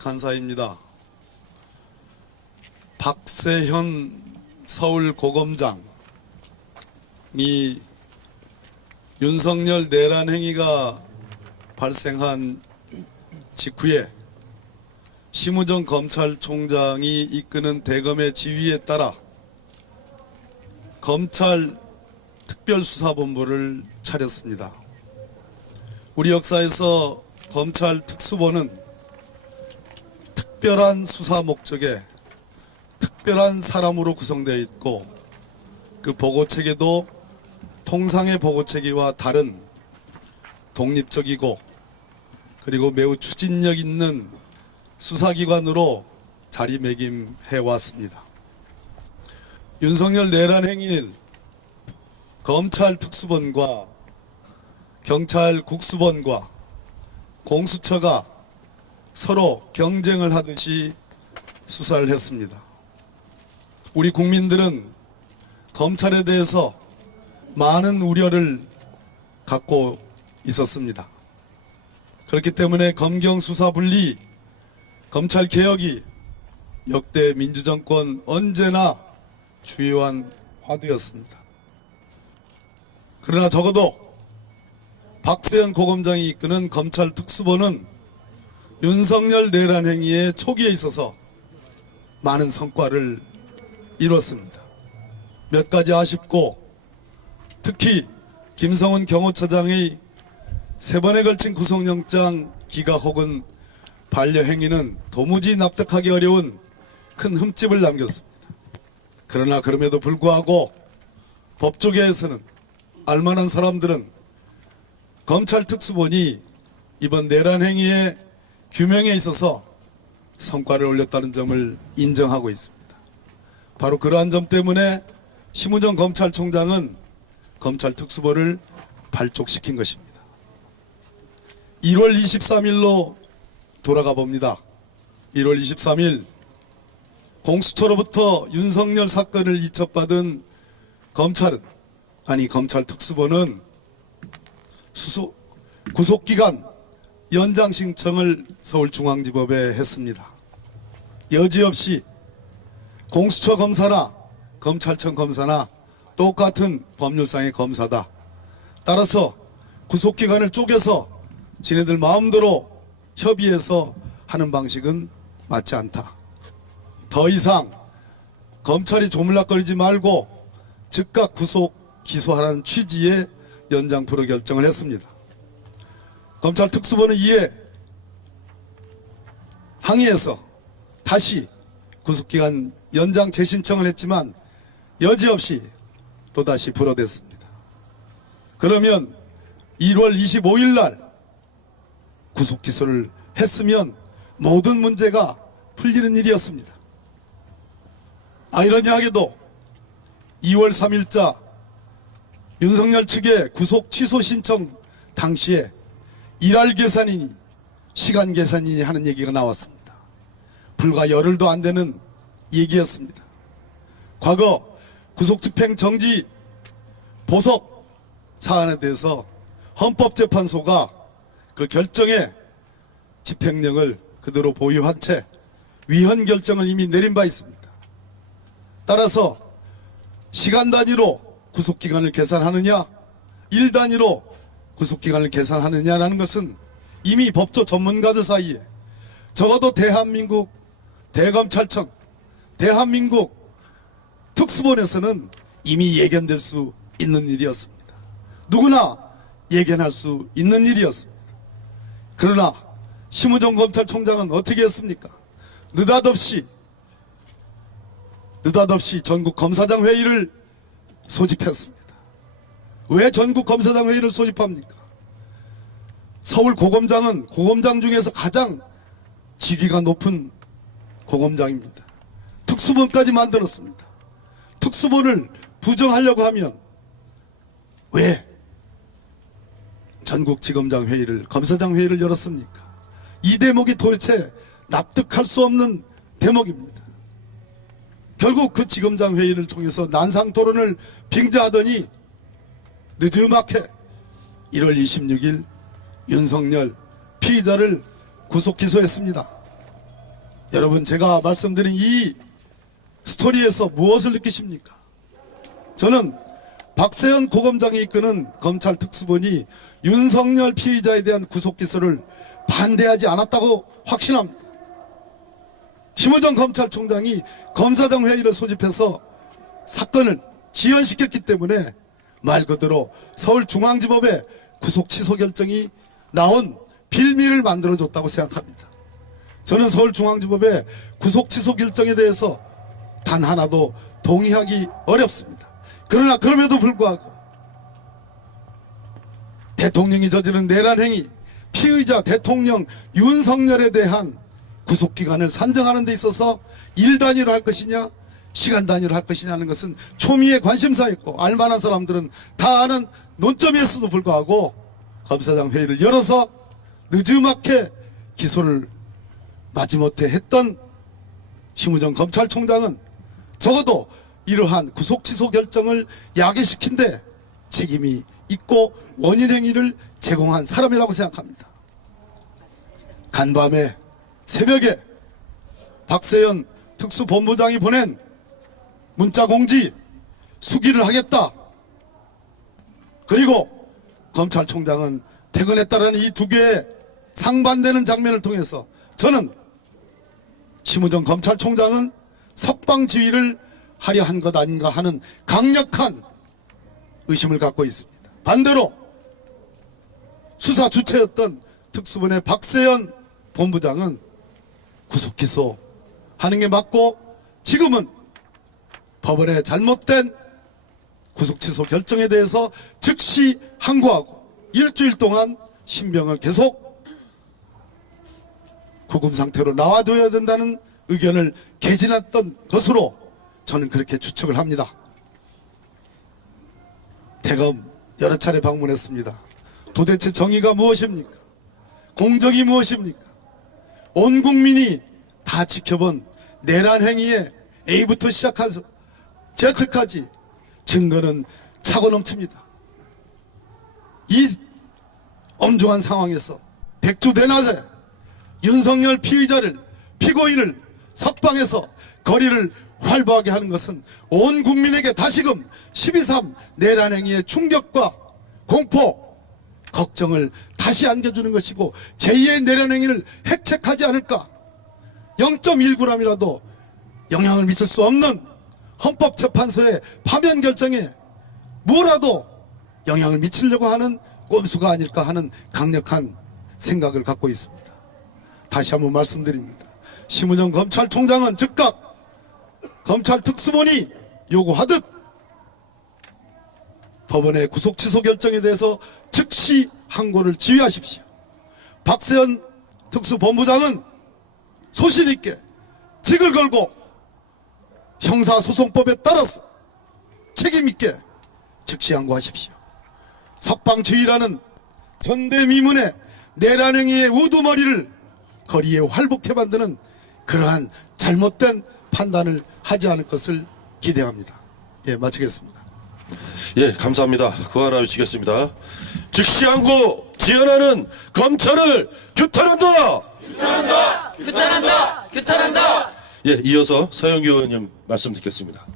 간사입니다. 박세현 서울고검장이 윤석열 내란 행위가 발생한 직후에 심우정 검찰총장이 이끄는 대검의 지휘에 따라 검찰 특별수사본부를 차렸습니다. 우리 역사에서 검찰 특수본은 특별한 수사 목적에 특별한 사람으로 구성되어 있고, 그 보고체계도 통상의 보고체계와 다른 독립적이고 그리고 매우 추진력 있는 수사기관으로 자리매김해 왔습니다. 윤석열 내란 행위는 검찰 특수본과 경찰 국수본과 공수처가 서로 경쟁을 하듯이 수사를 했습니다. 우리 국민들은 검찰에 대해서 많은 우려를 갖고 있었습니다. 그렇기 때문에 검경수사 분리, 검찰개혁이 역대 민주정권 언제나 주요한 화두였습니다. 그러나 적어도 박세현 고검장이 이끄는 검찰 특수본은 윤석열 내란 행위의 초기에 있어서 많은 성과를 이뤘습니다. 몇 가지 아쉽고, 특히 김성훈 경호처장의 3번에 걸친 구속영장 기각 혹은 반려 행위는 도무지 납득하기 어려운 큰 흠집을 남겼습니다. 그러나 그럼에도 불구하고 법조계에서는 알만한 사람들은 검찰 특수본이 이번 내란 행위의 규명에 있어서 성과를 올렸다는 점을 인정하고 있습니다. 바로 그러한 점 때문에 심우정 검찰총장은 검찰 특수본을 발족시킨 것입니다. 1월 23일로 돌아가 봅니다. 1월 23일 공수처로부터 윤석열 사건을 이첩받은 검찰 특수본은 구속기간 연장 신청을 서울중앙지법에 했습니다. 여지없이 공수처 검사나 검찰청 검사나 똑같은 법률상의 검사다. 따라서 구속기간을 쪼개서 지네들 마음대로 협의해서 하는 방식은 맞지 않다. 더 이상 검찰이 조물락거리지 말고 즉각 구속 기소하라는 취지의 연장 불허 결정을 했습니다. 검찰 특수본은 이에 항의해서 다시 구속기간 연장 재신청을 했지만 여지없이 또다시 불허됐습니다. 그러면 1월 25일 날 구속기소를 했으면 모든 문제가 풀리는 일이었습니다. 아이러니하게도 2월 3일자 윤석열 측의 구속 취소 신청 당시에 일할 계산이니 시간 계산이니 하는 얘기가 나왔습니다. 불과 열흘도 안 되는 얘기였습니다. 과거 구속집행 정지 보석 사안에 대해서 헌법재판소가 그 결정에 집행령을 그대로 보유한 채 위헌 결정을 이미 내린 바 있습니다. 따라서 시간 단위로 구속기간을 계산하느냐, 일 단위로 구속기간을 계산하느냐라는 것은 이미 법조 전문가들 사이에 적어도 대한민국 대검찰청, 대한민국 특수본에서는 이미 예견될 수 있는 일이었습니다. 누구나 예견할 수 있는 일이었습니다. 그러나 심우정 검찰총장은 어떻게 했습니까? 느닷없이 전국 검사장 회의를 소집했습니다. 왜 전국 검사장 회의를 소집합니까? 서울 고검장은 고검장 중에서 가장 직위가 높은 고검장입니다. 특수본까지 만들었습니다. 특수본을 부정하려고 하면 왜 전국지검장 회의를, 검사장 회의를 열었습니까? 이 대목이 도대체 납득할 수 없는 대목입니다. 결국 그 지검장 회의를 통해서 난상 토론을 빙자하더니 늦지막해 1월 26일 윤석열 피의자를 구속 기소했습니다. 여러분, 제가 말씀드린 이 스토리에서 무엇을 느끼십니까? 저는 박세현 고검장이 이끄는 검찰 특수본이 윤석열 피의자에 대한 구속 기소를 반대하지 않았다고 확신합니다. 심우정 검찰총장이 검사장 회의를 소집해서 사건을 지연시켰기 때문에 말 그대로 서울중앙지법의 구속 취소 결정이 나온 빌미를 만들어줬다고 생각합니다. 저는 서울중앙지법의 구속 취소 결정에 대해서 단 하나도 동의하기 어렵습니다. 그러나 그럼에도 불구하고 대통령이 저지른 내란 행위, 피의자 대통령 윤석열에 대한 구속기간을 산정하는 데 있어서 일 단위로 할 것이냐 시간 단위로 할 것이냐는 것은 초미의 관심사였고 알만한 사람들은 다 아는 논점이었음에도 불구하고 검사장 회의를 열어서 늦지막히 기소를 마지못해 했던 심우정 검찰총장은 적어도 이러한 구속 취소 결정을 야기시킨 데 책임이 있고 원인 행위를 제공한 사람이라고 생각합니다. 간밤에 새벽에 박세현 특수본부장이 보낸 문자 공지 수기를 하겠다. 그리고 검찰총장은 퇴근했다라는 이 두 개의 상반되는 장면을 통해서 저는 심우정 검찰총장은 석방 지휘를 하려 한 것 아닌가 하는 강력한 의심을 갖고 있습니다. 반대로 수사 주체였던 특수본의 박세현 본부장은 구속 기소하는 게 맞고 지금은 법원의 잘못된 구속 취소 결정에 대해서 즉시 항고하고 일주일 동안 신병을 계속 구금 상태로 놔둬야 된다는 의견을 개진했던 것으로 저는 그렇게 추측을 합니다. 대검 여러 차례 방문했습니다. 도대체 정의가 무엇입니까? 공정이 무엇입니까? 온 국민이 다 지켜본 내란 행위에 A부터 시작해서 Z까지 증거는 차고 넘칩니다. 이 엄중한 상황에서 백주대낮에 윤석열 피고인을 석방해서 거리를 활보하게 하는 것은 온 국민에게 다시금 12.3 내란 행위의 충격과 공포, 걱정을 다시 안겨주는 것이고 제2의 내란 행위를 핵책하지 않을까 0.1g이라도 영향을 미칠 수 없는 헌법재판소의 파면 결정에 뭐라도 영향을 미치려고 하는 꼼수가 아닐까 하는 강력한 생각을 갖고 있습니다. 다시 한번 말씀드립니다. 심우정 검찰총장은 즉각 검찰 특수본이 요구하듯 법원의 구속 취소 결정에 대해서 즉시 항고를 지휘하십시오. 박세현 특수본부장은 소신 있게 직을 걸고 형사소송법에 따라서 책임 있게 즉시 항고하십시오. 석방지휘라는 전대미문의 내란 행위의 우두머리를 거리에 활복해 만드는 그러한 잘못된 판단을 하지 않을 것을 기대합니다. 예, 마치겠습니다. 예, 감사합니다. 그거 하나 여쭙겠습니다. 즉시 항고 지연하는 검찰을 규탄한다! 규탄한다! 규탄한다! 규탄한다! 예, 이어서 서영교 의원님 말씀 듣겠습니다.